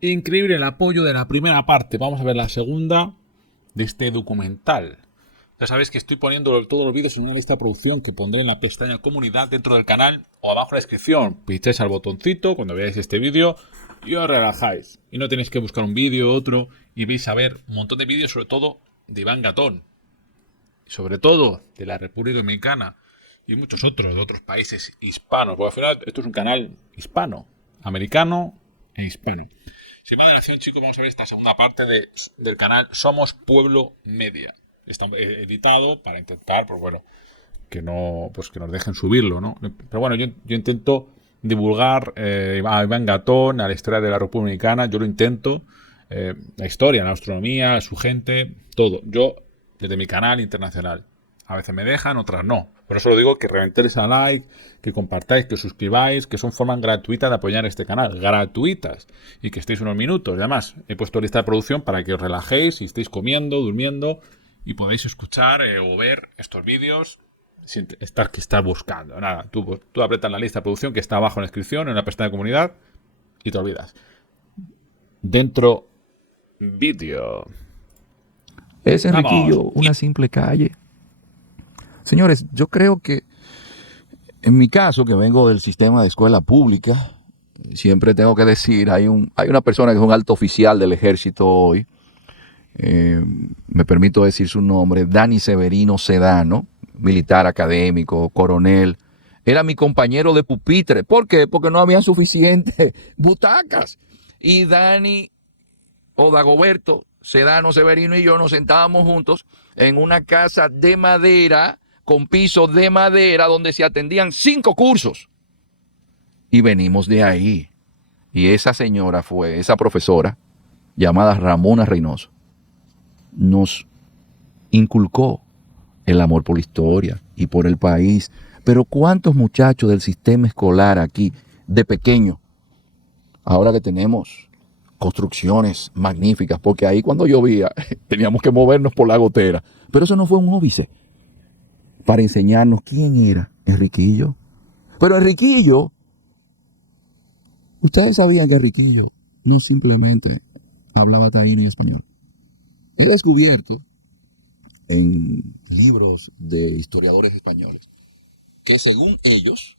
Increíble el apoyo de la primera parte. Vamos a ver la segunda de este documental. Ya sabéis que estoy poniendo todos los vídeos en una lista de producción que pondré en la pestaña comunidad dentro del canal o abajo en la descripción. Pincháis al botoncito cuando veáis este vídeo y os relajáis. Y no tenéis que buscar un vídeo u otro y vais a ver un montón de vídeos, sobre todo de Iván Gatón. Y sobre todo de la República Dominicana y muchos otros, de otros países hispanos. Porque al final esto es un canal hispano, americano e hispano. Sin más dilación, chicos, vamos a ver esta segunda parte del canal Somos Pueblo Media. Está editado para intentar, pues bueno, que no, pues que nos dejen subirlo, ¿no? Pero bueno, yo intento divulgar a Iván Gatón, a la historia de la República Dominicana. Yo lo intento, la historia, la astronomía, su gente, todo. Yo, desde mi canal internacional. A veces me dejan, otras no. Por eso lo digo, que reventéis a like, que compartáis, que os suscribáis, que son formas gratuitas de apoyar este canal. Gratuitas. Y que estéis unos minutos. Y además, he puesto lista de producción para que os relajéis y estéis comiendo, durmiendo y podéis escuchar o ver estos vídeos sin estar buscando. Nada, tú apretas la lista de producción que está abajo en la descripción, en la pestaña de comunidad y te olvidas. Dentro, vídeo. Es Enriquillo Vamos. una simple calle. Señores, yo creo que en mi caso, que vengo del sistema de escuela pública, siempre tengo que decir, hay una persona que es un alto oficial del ejército hoy, me permito decir su nombre, Dani Severino Sedano, militar académico, coronel. Era mi compañero de pupitre. ¿Por qué? Porque no había suficientes butacas. Y Dani o Dagoberto Sedano Severino y yo nos sentábamos juntos en una casa de madera, con pisos de madera, donde se atendían 5 cursos. Y venimos de ahí. Y esa señora fue, esa profesora, llamada Ramona Reynoso, nos inculcó el amor por la historia y por el país. Pero ¿cuántos muchachos del sistema escolar aquí, de pequeño, ahora que tenemos construcciones magníficas, porque ahí cuando llovía teníamos que movernos por la gotera, pero eso no fue un óbice para enseñarnos quién era Enriquillo? Pero Enriquillo, ustedes sabían que Enriquillo no simplemente hablaba taíno y español. He descubierto en libros de historiadores españoles que según ellos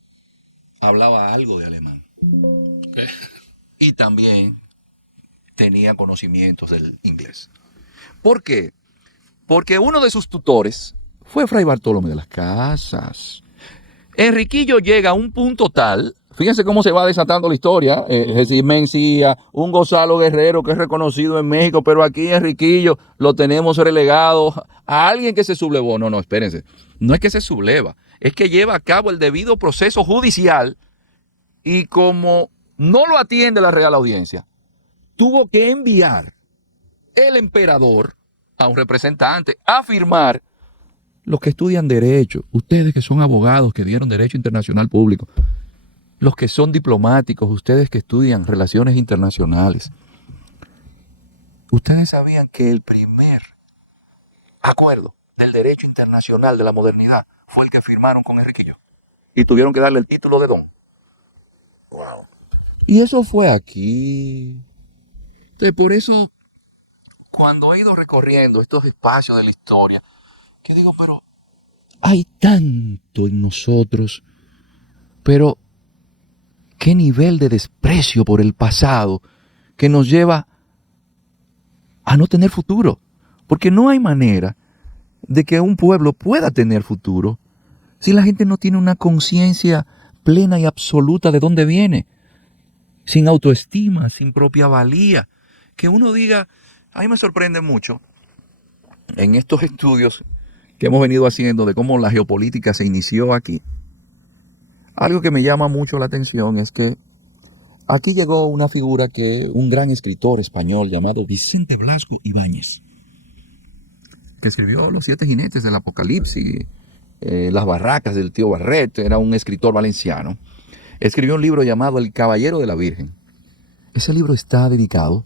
hablaba algo de alemán y también tenía conocimientos del inglés. ¿Por qué? Porque uno de sus tutores fue Fray Bartolomé de las Casas. Enriquillo llega a un punto tal, fíjense cómo se va desatando la historia, Jesús Mencía, un Gonzalo Guerrero que es reconocido en México, pero aquí Enriquillo lo tenemos relegado a alguien que se sublevó. No, espérense, no es que se subleva, es que lleva a cabo el debido proceso judicial y como no lo atiende la Real Audiencia, tuvo que enviar el emperador a un representante a firmar. Los que estudian derecho, ustedes que son abogados, que dieron derecho internacional público, los que son diplomáticos, ustedes que estudian relaciones internacionales, ustedes sabían que el primer acuerdo del derecho internacional de la modernidad fue el que firmaron con Enriquillo y tuvieron que darle el título de don. Wow. Y eso fue aquí. Entonces, por eso, cuando he ido recorriendo estos espacios de la historia, que digo, pero hay tanto en nosotros, pero qué nivel de desprecio por el pasado que nos lleva a no tener futuro. Porque no hay manera de que un pueblo pueda tener futuro si la gente no tiene una conciencia plena y absoluta de dónde viene, sin autoestima, sin propia valía. Que uno diga, a mí me sorprende mucho en estos estudios que hemos venido haciendo de cómo la geopolítica se inició aquí. Algo que me llama mucho la atención es que aquí llegó una figura un gran escritor español llamado Vicente Blasco Ibáñez, que escribió Los 7 jinetes del Apocalipsis, Las barracas del tío Barret, era un escritor valenciano. Escribió un libro llamado El Caballero de la Virgen. Ese libro está dedicado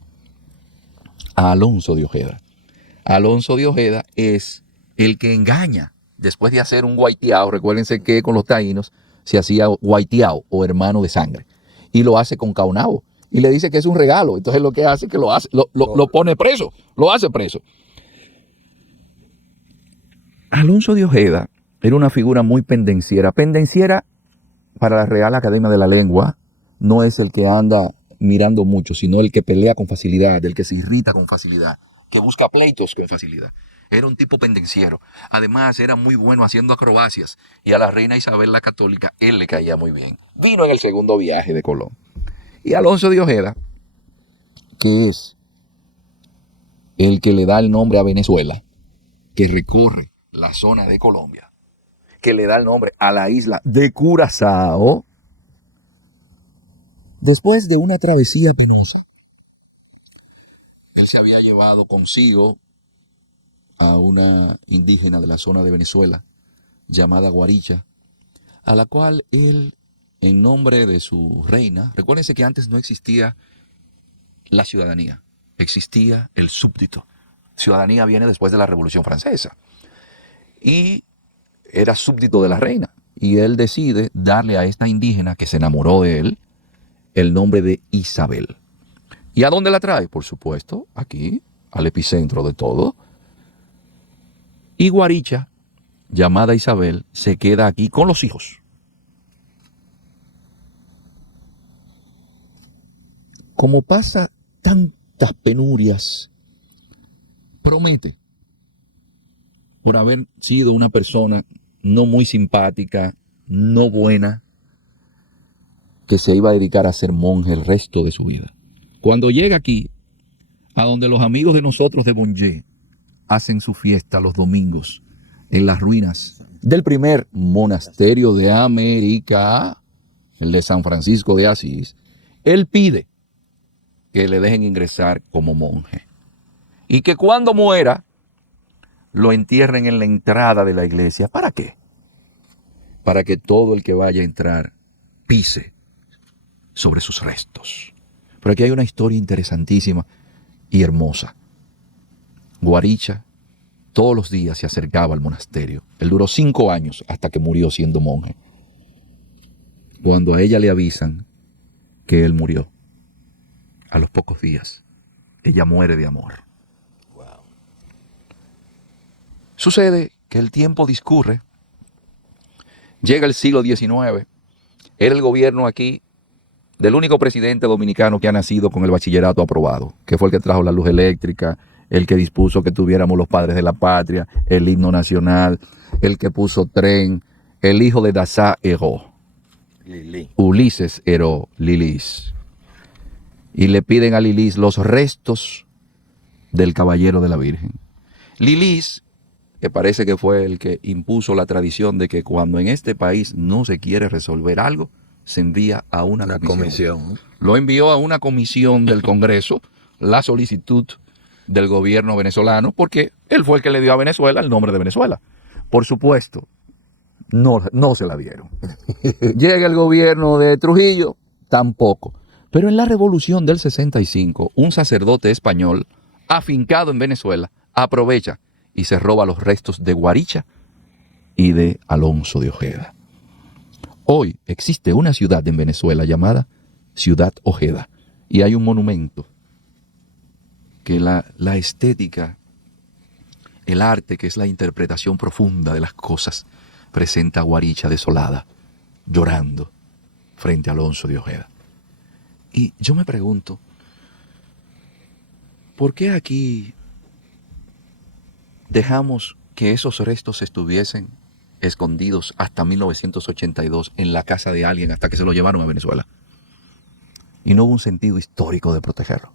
a Alonso de Ojeda. Alonso de Ojeda es el que engaña después de hacer un guaitiao. Recuérdense que con los taínos se hacía guaitiao o hermano de sangre, y lo hace con Caonabo. y le dice que es un regalo. Entonces lo que hace es que lo pone preso, lo hace preso. Alonso de Ojeda era una figura muy pendenciera. Pendenciera para la Real Academia de la Lengua no es el que anda mirando mucho, sino el que pelea con facilidad, el que se irrita con facilidad, que busca pleitos con facilidad. Era un tipo pendenciero. Además, era muy bueno haciendo acrobacias. Y a la reina Isabel la Católica, él le caía muy bien. Vino en el segundo viaje de Colón. Y Alonso de Ojeda, que es el que le da el nombre a Venezuela, que recorre la zona de Colombia, que le da el nombre a la isla de Curazao, después de una travesía penosa, él se había llevado consigo a una indígena de la zona de Venezuela, llamada Guaricha, a la cual él, en nombre de su reina, recuérdense que antes no existía la ciudadanía, existía el súbdito. Ciudadanía viene después de la Revolución Francesa. Y era súbdito de la reina. Y él decide darle a esta indígena que se enamoró de él el nombre de Isabel. ¿Y a dónde la trae? Por supuesto, aquí, al epicentro de todo. Y Guaricha, llamada Isabel, se queda aquí con los hijos. Como pasa tantas penurias, promete, por haber sido una persona no muy simpática, no buena, que se iba a dedicar a ser monje el resto de su vida. Cuando llega aquí, a donde los amigos de nosotros de Bonje hacen su fiesta los domingos en las ruinas del primer monasterio de América, el de San Francisco de Asís, él pide que le dejen ingresar como monje y que cuando muera lo entierren en la entrada de la iglesia. ¿Para qué? Para que todo el que vaya a entrar pise sobre sus restos. Pero aquí hay una historia interesantísima y hermosa. Guaricha todos los días se acercaba al monasterio. Él duró 5 años hasta que murió siendo monje. Cuando a ella le avisan que él murió, a los pocos días, ella muere de amor. Sucede que el tiempo discurre, llega el siglo XIX, era el gobierno aquí del único presidente dominicano que ha nacido con el bachillerato aprobado, que fue el que trajo la luz eléctrica, el que dispuso que tuviéramos los padres de la patria, el himno nacional, el que puso tren, el hijo de Dassá Heró, Ulises Heró, Lilis. Y le piden a Lilis los restos del caballero de la Virgen. Lilis, que parece que fue el que impuso la tradición de que cuando en este país no se quiere resolver algo, se envía a una comisión. Lo envió a una comisión del Congreso, la solicitud del gobierno venezolano, porque él fue el que le dio a Venezuela el nombre de Venezuela. Por supuesto, no se la dieron. Llega el gobierno de Trujillo, tampoco. Pero en la revolución del 65, un sacerdote español, afincado en Venezuela, aprovecha y se roba los restos de Guaricha y de Alonso de Ojeda. Hoy existe una ciudad en Venezuela llamada Ciudad Ojeda y hay un monumento que la estética, el arte, que es la interpretación profunda de las cosas, presenta a Guaricha desolada, llorando frente a Alonso de Ojeda. Y yo me pregunto, ¿por qué aquí dejamos que esos restos estuviesen escondidos hasta 1982 en la casa de alguien hasta que se lo llevaron a Venezuela? Y no hubo un sentido histórico de protegerlo.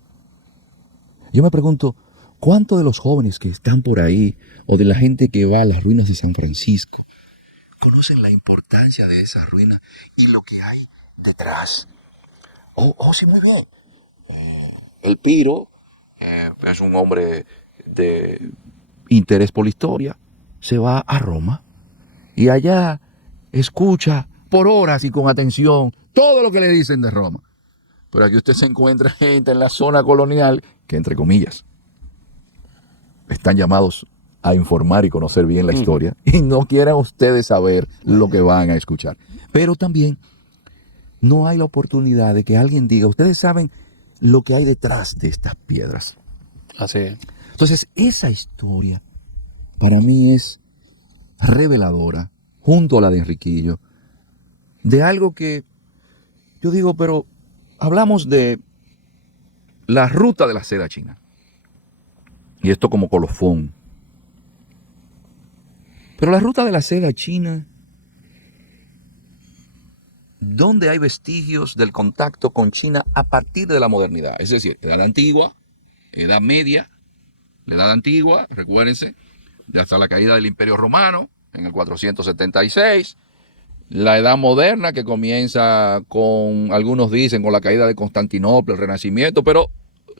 Yo me pregunto, ¿cuántos de los jóvenes que están por ahí o de la gente que va a las ruinas de San Francisco conocen la importancia de esas ruinas y lo que hay detrás? Sí, muy bien. El Piro es un hombre de interés por la historia. Se va a Roma y allá escucha por horas y con atención todo lo que le dicen de Roma. Pero aquí usted se encuentra gente en la zona colonial que, entre comillas, están llamados a informar y conocer bien la historia y no quieran ustedes saber lo que van a escuchar. Pero también no hay la oportunidad de que alguien diga, ustedes saben lo que hay detrás de estas piedras. Así es. Entonces, esa historia para mí es reveladora, junto a la de Enriquillo, de algo que yo digo, pero hablamos de la ruta de la seda china. Y esto como colofón. Pero la ruta de la seda china, ¿dónde hay vestigios del contacto con China a partir de la modernidad? Es decir, Edad Antigua, Edad Media, la Edad Antigua, recuérdense, de hasta la caída del Imperio Romano en el 476, la Edad Moderna que comienza con, algunos dicen, con la caída de Constantinopla, el Renacimiento, pero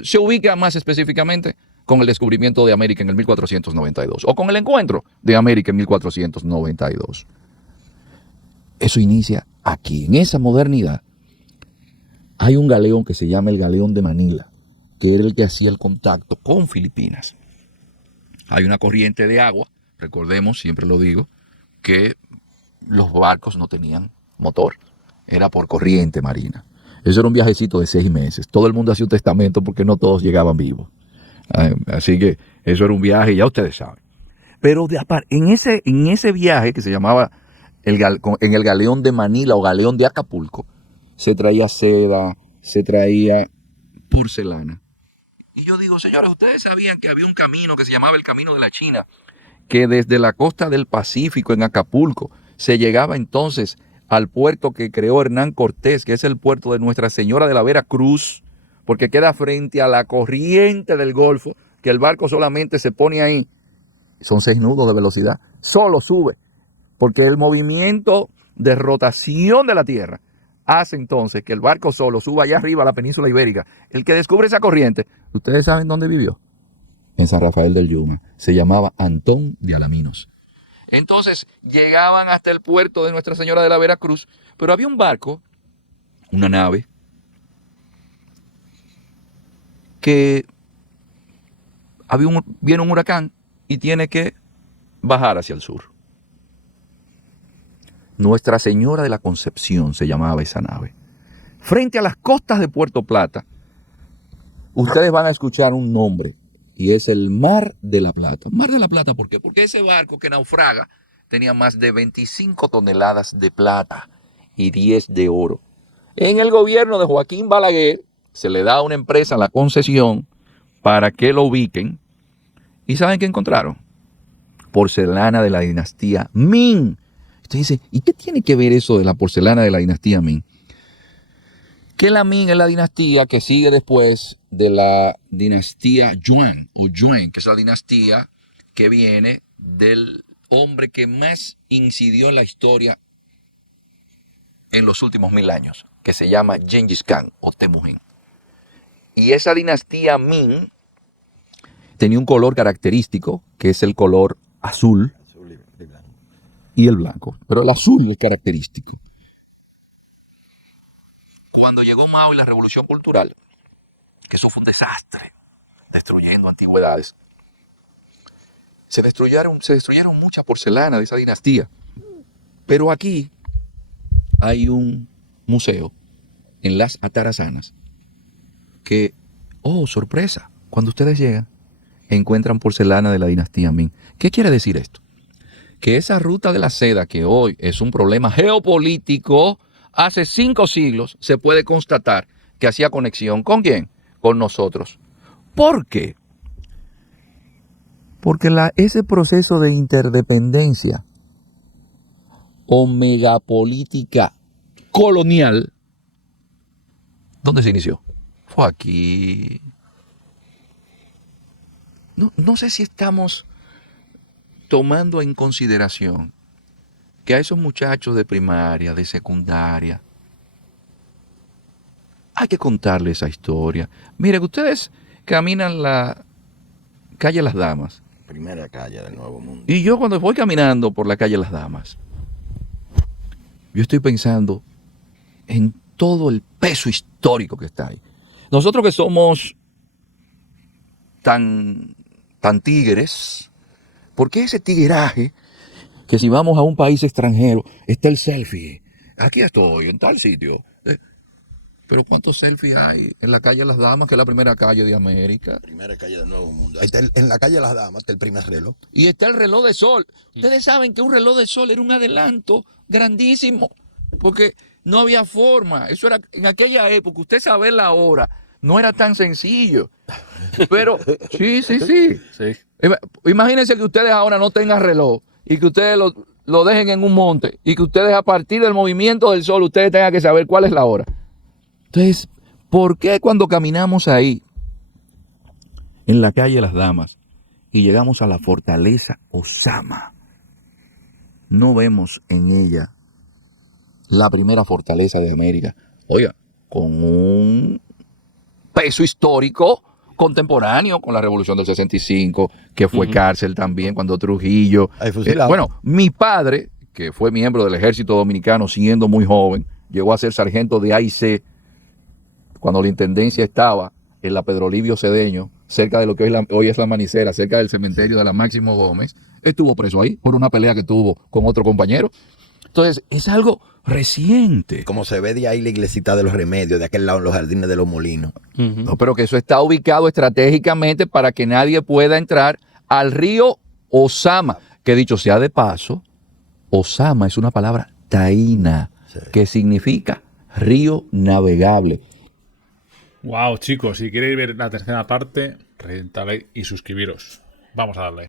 se ubica más específicamente con el descubrimiento de América en el 1492 o con el encuentro de América en 1492. Eso inicia aquí, en esa modernidad. Hay un galeón que se llama el Galeón de Manila, que era el que hacía el contacto con Filipinas. Hay una corriente de agua, recordemos, siempre lo digo, que los barcos no tenían motor, era por corriente marina. Eso era un viajecito de 6 meses. Todo el mundo hacía un testamento porque no todos llegaban vivos. Así que eso era un viaje, ya ustedes saben. Pero en ese viaje que se llamaba en el Galeón de Manila o Galeón de Acapulco, se traía seda, se traía porcelana. Y yo digo, señores, ustedes sabían que había un camino que se llamaba el Camino de la China, que desde la costa del Pacífico en Acapulco se llegaba entonces al puerto que creó Hernán Cortés, que es el puerto de Nuestra Señora de la Veracruz, porque queda frente a la corriente del Golfo, que el barco solamente se pone ahí, son 6 nudos de velocidad, solo sube, porque el movimiento de rotación de la Tierra hace entonces que el barco solo suba allá arriba a la península ibérica. El que descubre esa corriente, ¿ustedes saben dónde vivió? En San Rafael del Yuma. Se llamaba Antón de Alaminos. Entonces llegaban hasta el puerto de Nuestra Señora de la Veracruz, pero había un barco, una nave, que viene un huracán y tiene que bajar hacia el sur. Nuestra Señora de la Concepción se llamaba esa nave. Frente a las costas de Puerto Plata, ustedes van a escuchar un nombre, y es el Mar de la Plata. Mar de la Plata, ¿por qué? Porque ese barco que naufraga tenía más de 25 toneladas de plata y 10 de oro. En el gobierno de Joaquín Balaguer se le da a una empresa la concesión para que lo ubiquen. ¿Y saben qué encontraron? Porcelana de la dinastía Ming. Usted dice, ¿y qué tiene que ver eso de la porcelana de la dinastía Ming? Que la Ming es la dinastía que sigue después de la dinastía Yuan, o Yuan, que es la dinastía que viene del hombre que más incidió en la historia en los últimos 1000 años, que se llama Gengis Khan o Temujin. Y esa dinastía Ming tenía un color característico, que es el color azul y el blanco, pero el azul es característico. Cuando llegó Mao y la Revolución Cultural, que eso fue un desastre, destruyendo antigüedades, se destruyeron mucha porcelana de esa dinastía. Pero aquí hay un museo en las Atarazanas que, oh, sorpresa, cuando ustedes llegan, encuentran porcelana de la dinastía Ming. ¿Qué quiere decir esto? Que esa ruta de la seda, que hoy es un problema geopolítico, hace 5 siglos se puede constatar que hacía conexión ¿con quién? Con nosotros. ¿Por qué? Porque ese proceso de interdependencia o megapolítica colonial, ¿dónde se inició? Fue aquí. No sé si estamos tomando en consideración que a esos muchachos de primaria, de secundaria, hay que contarles esa historia. Miren, ustedes caminan la calle Las Damas. Primera calle del Nuevo Mundo. Y yo cuando voy caminando por la calle Las Damas, yo estoy pensando en todo el peso histórico que está ahí. Nosotros que somos tan tigres, ¿por qué ese tigueraje que si vamos a un país extranjero está el selfie? Aquí estoy, en tal sitio. Pero ¿cuántos selfies hay en la calle Las Damas, que es la primera calle de América? Primera calle del Nuevo Mundo. Ahí está en la calle Las Damas, está el primer reloj. Y está el reloj de sol. Ustedes saben que un reloj de sol era un adelanto grandísimo, porque no había forma. Eso era en aquella época. Usted saber la hora no era tan sencillo. Pero sí. Imagínense que ustedes ahora no tengan reloj y que ustedes lo dejen en un monte y que ustedes a partir del movimiento del sol ustedes tengan que saber cuál es la hora. Entonces, ¿por qué cuando caminamos ahí en la calle Las Damas y llegamos a la fortaleza Osama, no vemos en ella la primera fortaleza de América? Oiga, con un peso histórico contemporáneo con la Revolución del 65, que fue cárcel también cuando Trujillo. Bueno, mi padre, que fue miembro del Ejército Dominicano siendo muy joven, llegó a ser sargento de AIC cuando la intendencia estaba en la Pedro Livio Cedeño, cerca de lo que hoy es la Manicera, cerca del cementerio de la Máximo Gómez. Estuvo preso ahí por una pelea que tuvo con otro compañero. Entonces, es algo reciente. Como se ve de ahí la iglesita de los Remedios, de aquel lado en los jardines de los Molinos. No, pero que eso está ubicado estratégicamente para que nadie pueda entrar al río Osama, que dicho sea de paso, Osama es una palabra taína, que significa río navegable. Wow, chicos, si queréis ver la tercera parte, reventad like y suscribiros. Vamos a darle.